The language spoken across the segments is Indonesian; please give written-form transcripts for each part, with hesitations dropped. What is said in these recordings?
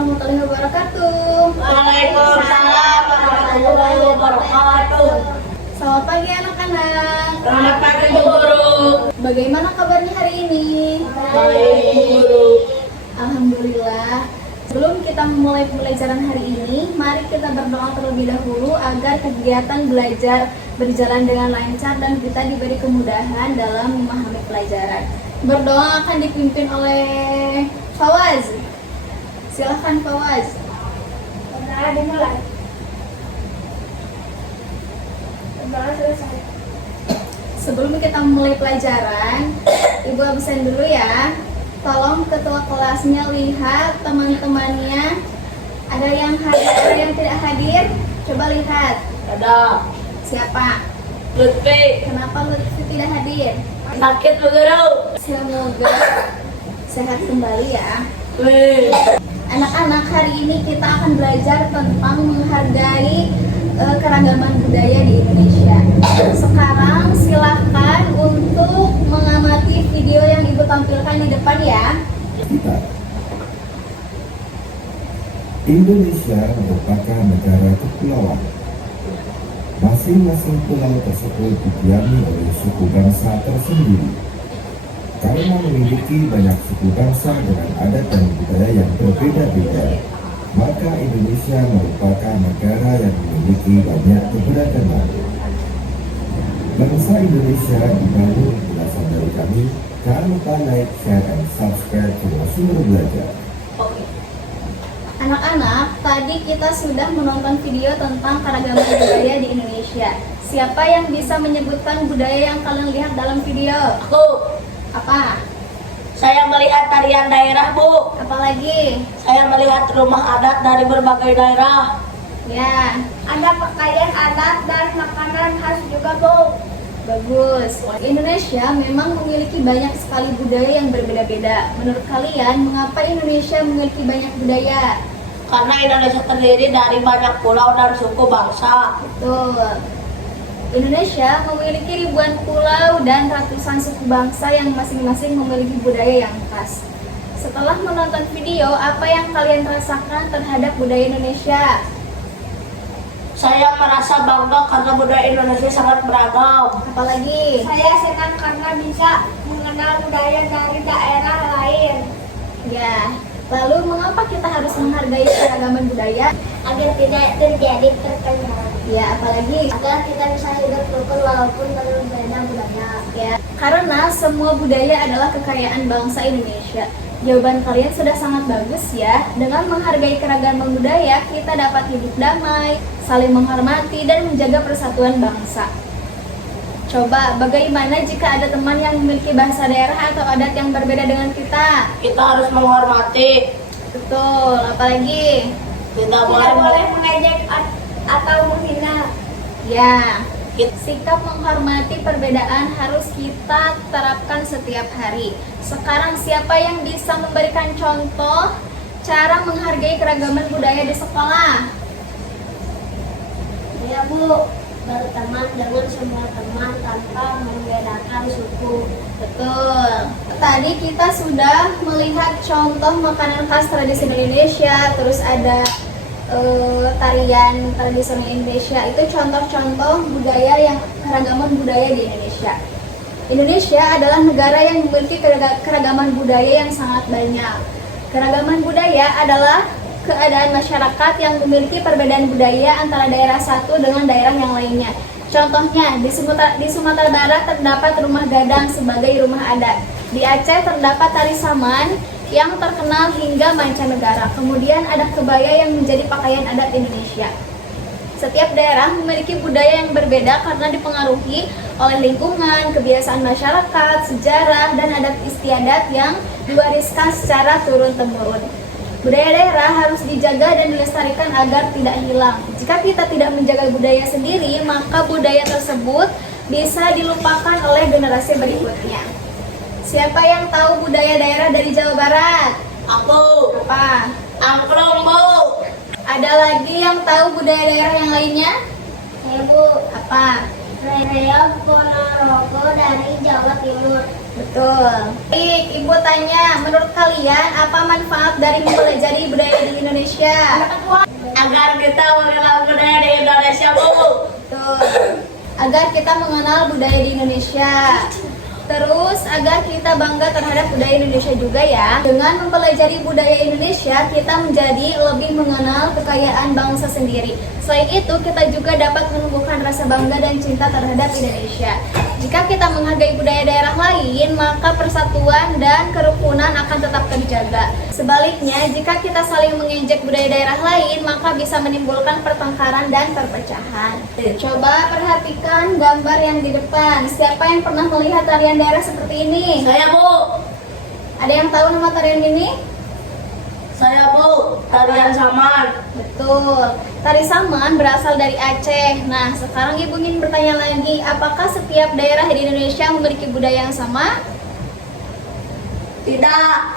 warahmatullahi wabarakatuh. Waalaikumsalam warahmatullahi wabarakatuh. Selamat pagi anak-anak. Selamat pagi Bu Guru. Bagaimana kabarnya hari ini? Baik Bu Guru. Alhamdulillah. Sebelum kita memulai pembelajaran hari ini, mari kita berdoa terlebih dahulu agar kegiatan belajar berjalan dengan lancar dan kita diberi kemudahan dalam memahami pelajaran. Berdoa akan dipimpin oleh Fawaz. Silahkan Fawaz. Berdoa dimulai. Berdoa selesai. Sebelum kita memulai pelajaran, Ibu absen dulu ya. Tolong ketua kelasnya lihat teman-temannya. Ada yang hadir, ada yang tidak hadir. Coba lihat. Ada Siapa? Lutfi. Kenapa Lutfi tidak hadir? Sakit Bu Guru. Semoga sehat kembali ya. Wih. Anak-anak, hari ini kita akan belajar tentang menghargai keragaman budaya di Indonesia. Sekarang silahkan untuk mengamati video yang Ibu tampilkan di depan ya. Kita. Indonesia merupakan negara kepulauan. Masing-masing pulau tersebut didiami oleh suku bangsa tersendiri. Karena memiliki banyak suku bangsa dengan adat dan budaya yang berbeda-beda, maka Indonesia merupakan negara yang memiliki banyak keberagaman. Bangsa Indonesia dibangun belasan dari kami. Jangan lupa like, share, and subscribe channel Sumber Belajar. Anak-anak, tadi kita sudah menonton video tentang keragaman budaya di Indonesia. Siapa yang bisa menyebutkan budaya yang kalian lihat dalam video? Aku. Apa? Saya melihat tarian daerah Bu. Apalagi? Saya melihat rumah adat dari berbagai daerah. Ya, Ada pakaian adat dan makanan khas juga Bu. bagus. Indonesia memang memiliki banyak sekali budaya yang berbeda-beda. Menurut kalian, mengapa Indonesia memiliki banyak budaya? Karena Indonesia terdiri dari banyak pulau dan suku bangsa. Betul. Indonesia memiliki ribuan pulau dan ratusan suku bangsa yang masing-masing memiliki budaya yang khas. Setelah menonton video, apa yang kalian rasakan terhadap budaya Indonesia? Saya merasa bangga karena budaya Indonesia sangat beragam. Apalagi? Saya senang karena bisa mengenal budaya dari daerah lain. Ya, lalu mengapa kita harus menghargai keragaman budaya? Agar tidak terjadi perpecahan. Ya, apalagi? Agar kita bisa hidup rukun walaupun berbeda budaya. Ya, karena semua budaya adalah kekayaan bangsa Indonesia. Jawaban kalian sudah sangat bagus ya. Dengan menghargai keragaman budaya, kita dapat hidup damai, saling menghormati, dan menjaga persatuan bangsa. Coba, bagaimana jika ada teman yang memiliki bahasa daerah atau adat yang berbeda dengan kita? Kita harus menghormati. Betul, apalagi? Tidak Tidak boleh boleh mengejek atau menghina. Ya, sikap menghormati perbedaan harus kita terapkan setiap hari. Sekarang siapa yang bisa memberikan contoh cara menghargai keragaman budaya di sekolah? Ya Bu, berteman dengan semua teman tanpa membedakan suku. Betul. Tadi kita sudah melihat contoh makanan khas tradisi Indonesia, terus ada tarian tradisional Indonesia. Itu contoh-contoh budaya yang keragaman budaya di Indonesia. Indonesia adalah negara yang memiliki keragaman budaya yang sangat banyak. Keragaman budaya adalah keadaan masyarakat yang memiliki perbedaan budaya antara daerah satu dengan daerah yang lainnya. Contohnya, di Sumatera Barat terdapat rumah gadang sebagai rumah adat. Di Aceh terdapat tari saman yang terkenal hingga mancanegara. Kemudian ada kebaya yang menjadi pakaian adat Indonesia. Setiap daerah memiliki budaya yang berbeda karena dipengaruhi oleh lingkungan, kebiasaan masyarakat, sejarah, dan adat istiadat yang diwariskan secara turun-temurun. Budaya daerah harus dijaga dan dilestarikan agar tidak hilang. Jika kita tidak menjaga budaya sendiri, maka budaya tersebut bisa dilupakan oleh generasi berikutnya. Siapa yang tahu budaya daerah dari Jawa Barat? Aku. Apa? Angklung Bu. Ada lagi yang tahu budaya daerah yang lainnya? Ya Bu, Apa? Saya Ponorogo dari Jawa Timur. Betul. Baik, Ibu tanya, menurut kalian apa manfaat dari mempelajari budaya di Indonesia? Indonesia? Agar kita mengenal budaya di Indonesia, Bu. Betul. Agar kita mengenal budaya di Indonesia. Terus agar kita bangga terhadap budaya Indonesia juga ya. Dengan mempelajari budaya Indonesia, kita menjadi lebih mengenal kekayaan bangsa sendiri. Selain itu, kita juga dapat menumbuhkan rasa bangga dan cinta terhadap Indonesia. Jika kita menghargai budaya daerah lain, maka persatuan dan kerukunan akan tetap terjaga. Sebaliknya, jika kita saling mengejek budaya daerah lain, maka bisa menimbulkan pertengkaran dan perpecahan. Coba perhatikan gambar yang di depan. Siapa yang pernah melihat tarian daerah seperti ini? Saya, Bu. Ada yang tahu nama tarian ini? Saya, Bu. Tarian Saman. Betul. Tari Saman berasal dari Aceh. Nah, sekarang Ibu ingin bertanya lagi, apakah setiap daerah di Indonesia memiliki budaya yang sama? Tidak.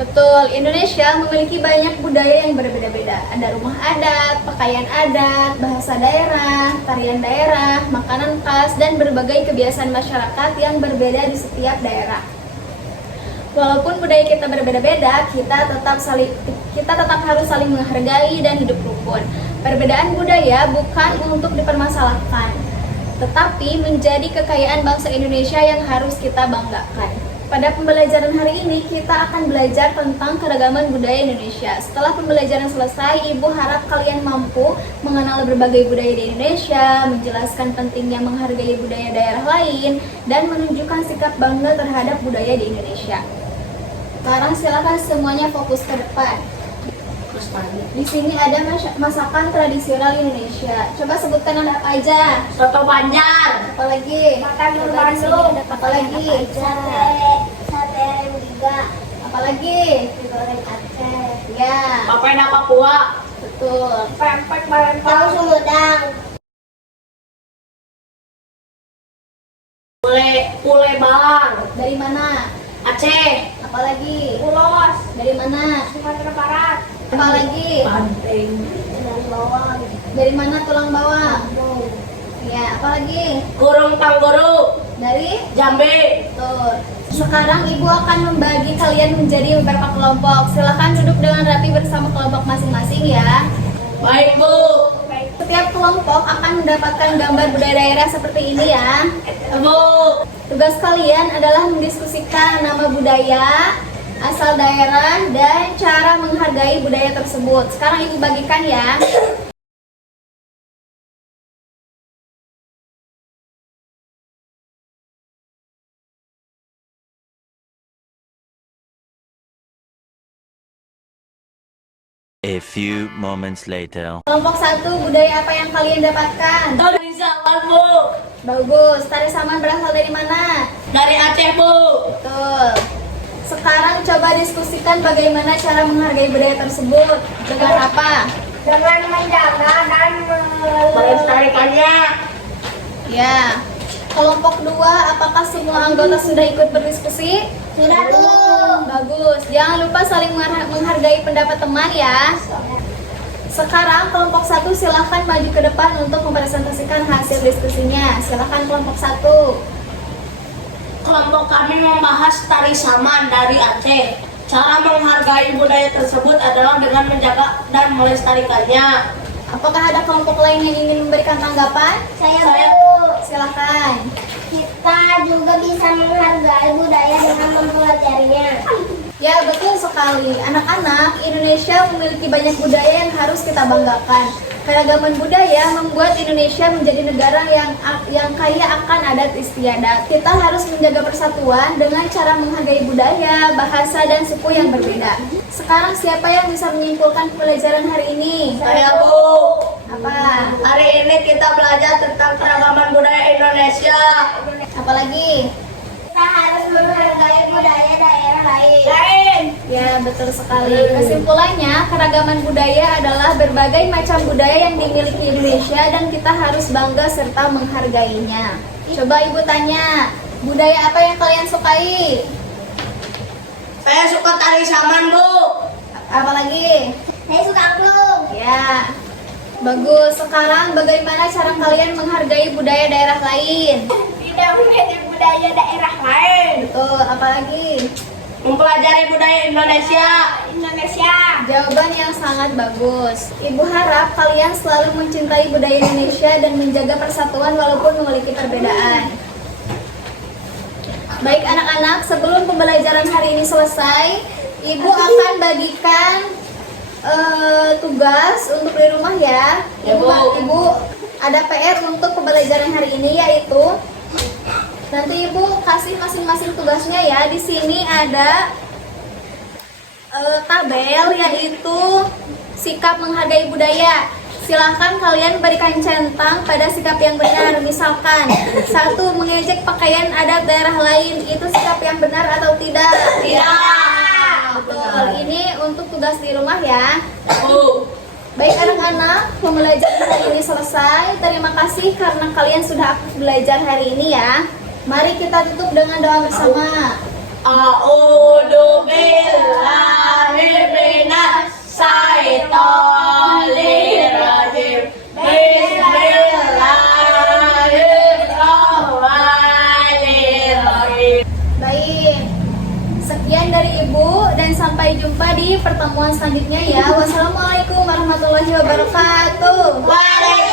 Betul, Indonesia memiliki banyak budaya yang berbeda-beda. Ada rumah adat, pakaian adat, bahasa daerah, tarian daerah, makanan khas, dan berbagai kebiasaan masyarakat yang berbeda di setiap daerah. Walaupun budaya kita berbeda-beda, kita tetap harus saling menghargai dan hidup rukun. Perbedaan budaya bukan untuk dipermasalahkan, tetapi menjadi kekayaan bangsa Indonesia yang harus kita banggakan. Pada pembelajaran hari ini, kita akan belajar tentang keragaman budaya Indonesia. Setelah pembelajaran selesai, Ibu harap kalian mampu mengenal berbagai budaya di Indonesia, menjelaskan pentingnya menghargai budaya daerah lain, dan menunjukkan sikap bangga terhadap budaya di Indonesia. Sekarang silakan semuanya fokus ke depan. Di sini ada masakan tradisional Indonesia. Coba sebutkan ada apa aja. Soto Banjar. Apalagi? Makan Coba di sini ada apa lagi? Sate juga. Apalagi? Goreng Aceh. Ya, Papeda Papua. betul. Pempek Tahu Sumedang. Pule Balang. Dari mana? Aceh. Apalagi? Ulos. Dari mana? Sumatera Barat. Apalagi? Banting. Dan bawang. Dari mana tulang bawang? Ya, apalagi? Gurung Tangguru. Dari? Jambi. Betul. Sekarang Ibu akan membagi kalian menjadi beberapa kelompok. Silakan duduk dengan rapi bersama kelompok masing-masing ya. Baik, Bu. Setiap kelompok akan mendapatkan gambar budaya daerah seperti ini ya. Bu. Tugas kalian adalah mendiskusikan nama budaya, asal daerah, dan cara menghargai budaya tersebut. Sekarang Ibu bagikan ya. A few moments later. Kelompok 1, budaya apa yang kalian dapatkan? Dari Saman, Bu. Bagus. Tari Saman berasal dari mana? Dari Aceh, Bu. Betul. Sekarang coba diskusikan bagaimana cara menghargai budaya tersebut. Dengan apa? Dengan menjaga dan Melestarikannya. Ya. Kelompok 2, apakah semua anggota sudah ikut berdiskusi? Sudah tuh. Bagus. Jangan lupa saling menghargai pendapat teman ya. Sekarang kelompok 1 silahkan maju ke depan untuk mempresentasikan hasil diskusinya. Silahkan kelompok 1. Kelompok kami membahas tari Saman dari Aceh. Cara menghargai budaya tersebut adalah dengan menjaga dan melestarikannya. Apakah ada kelompok lain yang ingin memberikan tanggapan? Saya Saya- Bu. Silahkan. Kita juga bisa menghargai budaya dengan mempelajarinya. Ya, betul sekali. Anak-anak, Indonesia memiliki banyak budaya yang harus kita banggakan. Keragaman budaya membuat Indonesia menjadi negara yang kaya akan adat istiadat. Kita harus menjaga persatuan dengan cara menghargai budaya, bahasa, dan suku yang berbeda. Sekarang siapa yang bisa menyimpulkan pembelajaran hari ini? Saya, Bu. Apa? Hari ini kita belajar tentang keragaman budaya Indonesia. Apalagi? Kita harus menghargai budaya daerah lain. Ya, betul sekali. Kesimpulannya, keragaman budaya adalah berbagai macam budaya yang dimiliki Indonesia dan kita harus bangga serta menghargainya. Coba Ibu tanya, budaya apa yang kalian sukai? Saya suka tari Saman, Bu. Apalagi? Saya suka angklung. Ya, bagus. Sekarang bagaimana cara kalian menghargai budaya daerah lain? Tidak menghargai budaya daerah lain. Betul, apalagi? Mempelajari budaya Indonesia. Indonesia. Jawaban yang sangat bagus. Ibu harap kalian selalu mencintai budaya Indonesia dan menjaga persatuan walaupun memiliki perbedaan. Baik anak-anak, sebelum pembelajaran hari ini selesai, Ibu akan bagikan tugas untuk di rumah ya. Ibu ada PR untuk pembelajaran hari ini, yaitu nanti Ibu kasih masing-masing tugasnya ya. Di sini ada tabel, yaitu sikap menghargai budaya. Silahkan kalian berikan centang pada sikap yang benar. Misalkan 1. Mengejek pakaian adat daerah lain, itu sikap yang benar atau tidak? Tidak. Betul. Ini untuk tugas di rumah ya. Baik anak-anak, pembelajaran hari ini selesai. Terima kasih karena kalian sudah aktif belajar hari ini ya. Mari kita tutup dengan doa bersama. A'udzu billahi minas syaitonir rajim. Bismillahirrahmanirrahim. Baik. Sekian dari Ibu dan sampai jumpa di pertemuan selanjutnya ya. Wassalamualaikum warahmatullahi wabarakatuh. Waalaikumsalam.